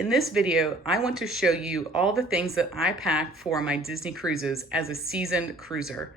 In this video, I want to show you all the things that I pack for my Disney cruises as a seasoned cruiser.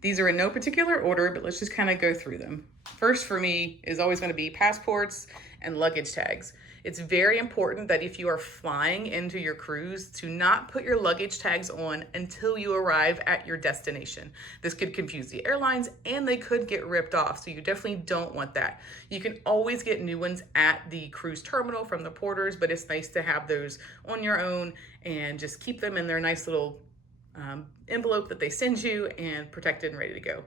These are in no particular order, but let's just kind of go through them. First for me is always going to be passports and luggage tags. It's very important that if you are flying into your cruise to not put your luggage tags on until you arrive at your destination. This could confuse the airlines and they could get ripped off, so you definitely don't want that. You can always get new ones at the cruise terminal from the porters, but it's nice to have those on your own and just keep them in their nice little envelope that they send you and protected and ready to go.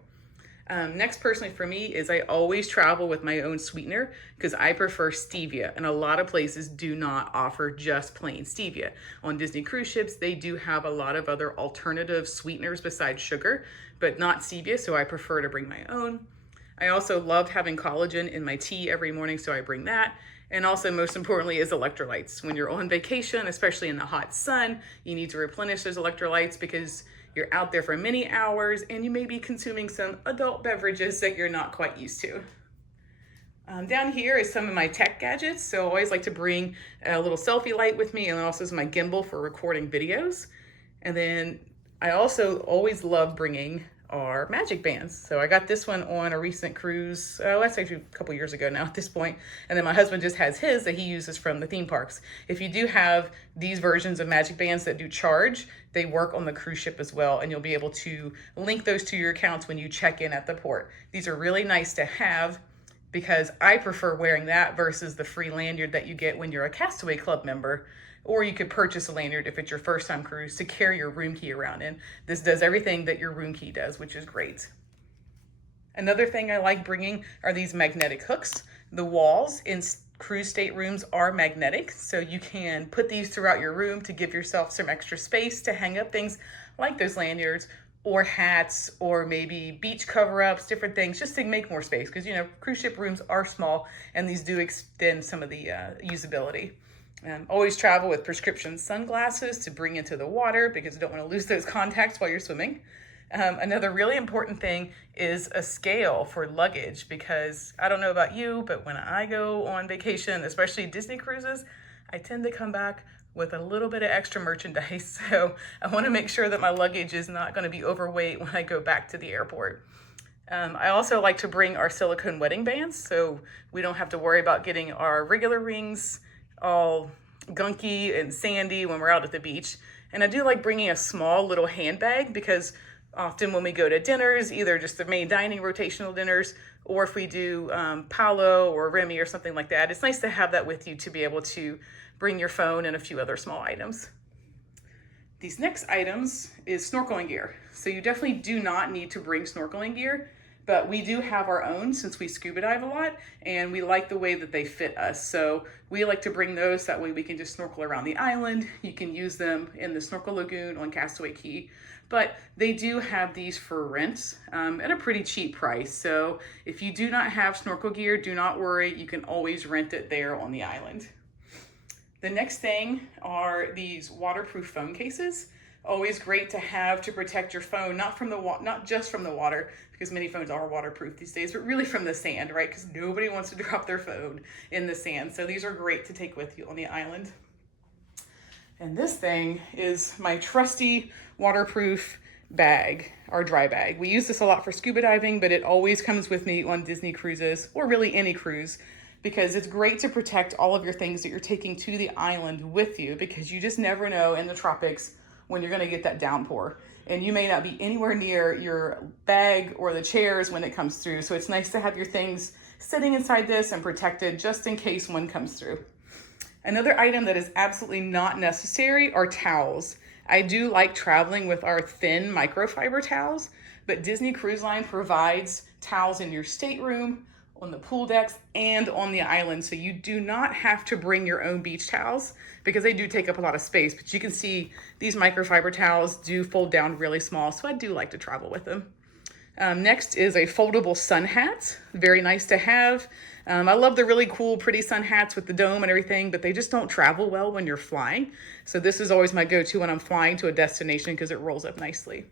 Next, personally for me, is I always travel with my own sweetener because I prefer stevia, and a lot of places do not offer just plain stevia. On Disney cruise ships, they do have a lot of other alternative sweeteners besides sugar, but not stevia, so I prefer to bring my own. I also loved having collagen in my tea every morning, so I bring that. And also, most importantly, is electrolytes. When you're on vacation, especially in the hot sun, you need to replenish those electrolytes because you're out there for many hours and you may be consuming some adult beverages that you're not quite used to. Down here is some of my tech gadgets. So I always like to bring a little selfie light with me, and also is my gimbal for recording videos. And then I also always love bringing our magic bands. So I got this one on a recent cruise. That's actually a couple years ago now at this point. And then my husband just has his that he uses from the theme parks. If you do have these versions of magic bands that do charge, they work on the cruise ship as well, and you'll be able to link those to your accounts when you check in at the port. These are really nice to have because I prefer wearing that versus the free lanyard that you get when you're a Castaway Club member. Or you could purchase a lanyard if it's your first time cruise to carry your room key around in. This does everything that your room key does, which is great. Another thing I like bringing are these magnetic hooks. The walls in cruise staterooms are magnetic, so you can put these throughout your room to give yourself some extra space to hang up things like those lanyards or hats or maybe beach cover-ups, different things, just to make more space. Because, you know, cruise ship rooms are small and these do extend some of the usability. Always travel with prescription sunglasses to bring into the water because you don't want to lose those contacts while you're swimming. Another really important thing is a scale for luggage, because I don't know about you, but when I go on vacation, especially Disney cruises, I tend to come back with a little bit of extra merchandise. So I want to make sure that my luggage is not going to be overweight when I go back to the airport. I also like to bring our silicone wedding bands so we don't have to worry about getting our regular rings all gunky and sandy when we're out at the beach. And I do like bringing a small little handbag because often when we go to dinners, either just the main dining rotational dinners, or if we do Palo or Remy or something like that, it's nice to have that with you to be able to bring your phone and a few other small items. These next items is snorkeling gear. So you definitely do not need to bring snorkeling gear, but we do have our own since we scuba dive a lot and we like the way that they fit us. So we like to bring those, that way we can just snorkel around the island. You can use them in the snorkel lagoon on Castaway Key, but they do have these for rent at a pretty cheap price. So if you do not have snorkel gear, do not worry, you can always rent it there on the island. The next thing are these waterproof phone cases. Always great to have to protect your phone, not just from the water, because many phones are waterproof these days, but really from the sand, right? Because nobody wants to drop their phone in the sand. So these are great to take with you on the island. And this thing is my trusty waterproof bag, our dry bag. We use this a lot for scuba diving, but it always comes with me on Disney cruises, or really any cruise, because it's great to protect all of your things that you're taking to the island with you, because you just never know in the tropics when you're going to get that downpour, and you may not be anywhere near your bag or the chairs when it comes through. So it's nice to have your things sitting inside this and protected just in case one comes through. Another item that is absolutely not necessary are towels. I do like traveling with our thin microfiber towels, but Disney Cruise Line provides towels in your stateroom, on the pool decks, and on the island. So you do not have to bring your own beach towels because they do take up a lot of space, but you can see these microfiber towels do fold down really small. So I do like to travel with them. Next is a foldable sun hat. Very nice to have. I love the really cool, pretty sun hats with the dome and everything, but they just don't travel well when you're flying. So this is always my go-to when I'm flying to a destination because it rolls up nicely.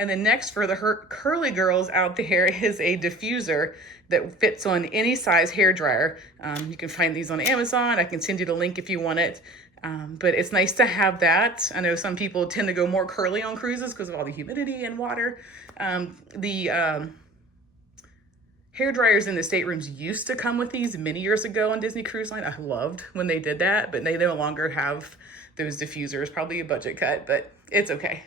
And then next for the curly girls out there is a diffuser that fits on any size hair dryer. You can find these on Amazon. I can send you the link if you want it. But it's nice to have that. I know some people tend to go more curly on cruises because of all the humidity and water. The hair dryers in the staterooms used to come with these many years ago on Disney Cruise Line. I loved when they did that, but they no longer have those diffusers. Probably a budget cut, but it's okay.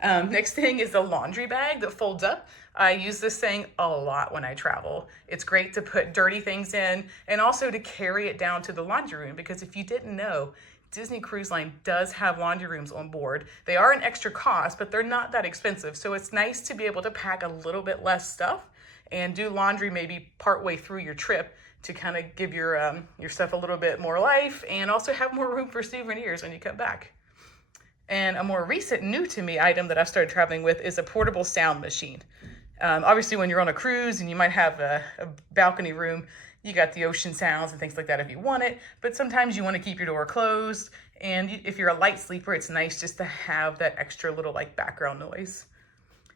Next thing is the laundry bag that folds up. I use this thing a lot when I travel. It's great to put dirty things in and also to carry it down to the laundry room, because if you didn't know, Disney Cruise Line does have laundry rooms on board. They are an extra cost, but they're not that expensive. So it's nice to be able to pack a little bit less stuff and do laundry maybe partway through your trip to kind of give your stuff a little bit more life and also have more room for souvenirs when you come back. And a more recent new to me item that I've started traveling with is a portable sound machine. Obviously when you're on a cruise and you might have a balcony room, you got the ocean sounds and things like that if you want it, but sometimes you want to keep your door closed. And if you're a light sleeper, it's nice just to have that extra little like background noise.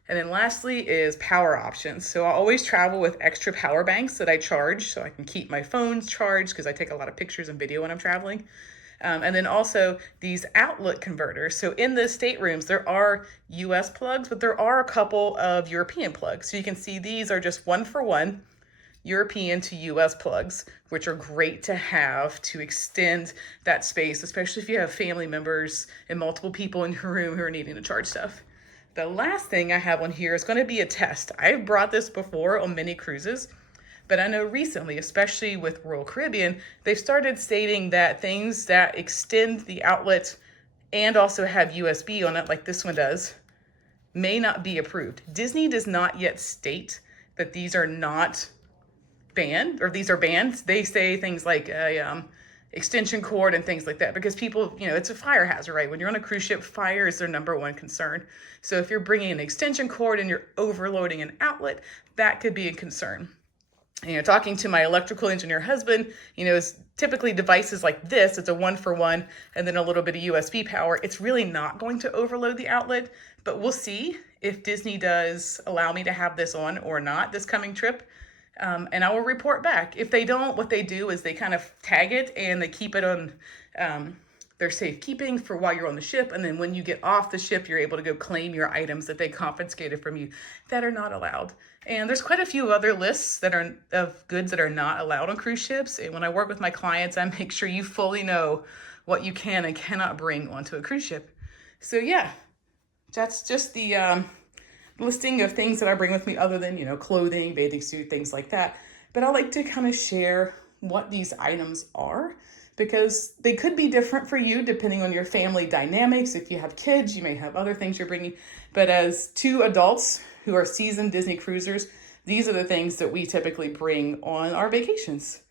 And then lastly is power options. So I always travel with extra power banks that I charge so I can keep my phones charged because I take a lot of pictures and video when I'm traveling. And then also these outlet converters. So in the staterooms, there are US plugs, but there are a couple of European plugs. So you can see these are just 1-for-1 European to US plugs, which are great to have to extend that space, especially if you have family members and multiple people in your room who are needing to charge stuff. The last thing I have on here is going to be a test. I've brought this before on many cruises, but I know recently, especially with Royal Caribbean, they've started stating that things that extend the outlet and also have USB on it, like this one does, may not be approved. Disney does not yet state that these are not banned, or these are banned. They say things like extension cord and things like that, because people, it's a fire hazard, right? When you're on a cruise ship, fire is their number one concern. So if you're bringing an extension cord and you're overloading an outlet, that could be a concern. Talking to my electrical engineer husband, it's typically devices like this. It's a 1-for-1 and then a little bit of USB power. It's really not going to overload the outlet, but we'll see if Disney does allow me to have this on or not this coming trip. And I will report back. If they don't, what they do is they kind of tag it and they keep it on their safekeeping for while you're on the ship. And then when you get off the ship, you're able to go claim your items that they confiscated from you that are not allowed. And there's quite a few other lists that are of goods that are not allowed on cruise ships. And when I work with my clients, I make sure you fully know what you can and cannot bring onto a cruise ship. So yeah, that's just the listing of things that I bring with me other than, clothing, bathing suit, things like that. But I like to kind of share what these items are, because they could be different for you depending on your family dynamics. If you have kids, you may have other things you're bringing. But as two adults who are seasoned Disney cruisers, these are the things that we typically bring on our vacations.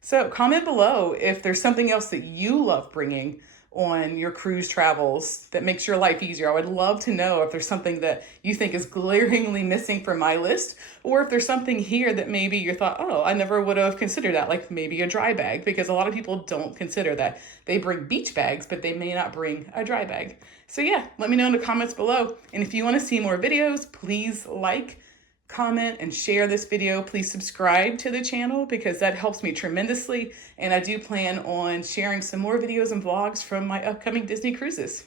So comment below if there's something else that you love bringing on your cruise travels that makes your life easier. I would love to know if there's something that you think is glaringly missing from my list, or if there's something here that maybe you thought, oh, I never would have considered that, like maybe a dry bag, because a lot of people don't consider that. They bring beach bags, but they may not bring a dry bag. So yeah, let me know in the comments below. And if you want to see more videos, please like, comment, and share this video. Please subscribe to the channel because that helps me tremendously. And I do plan on sharing some more videos and vlogs from my upcoming Disney cruises.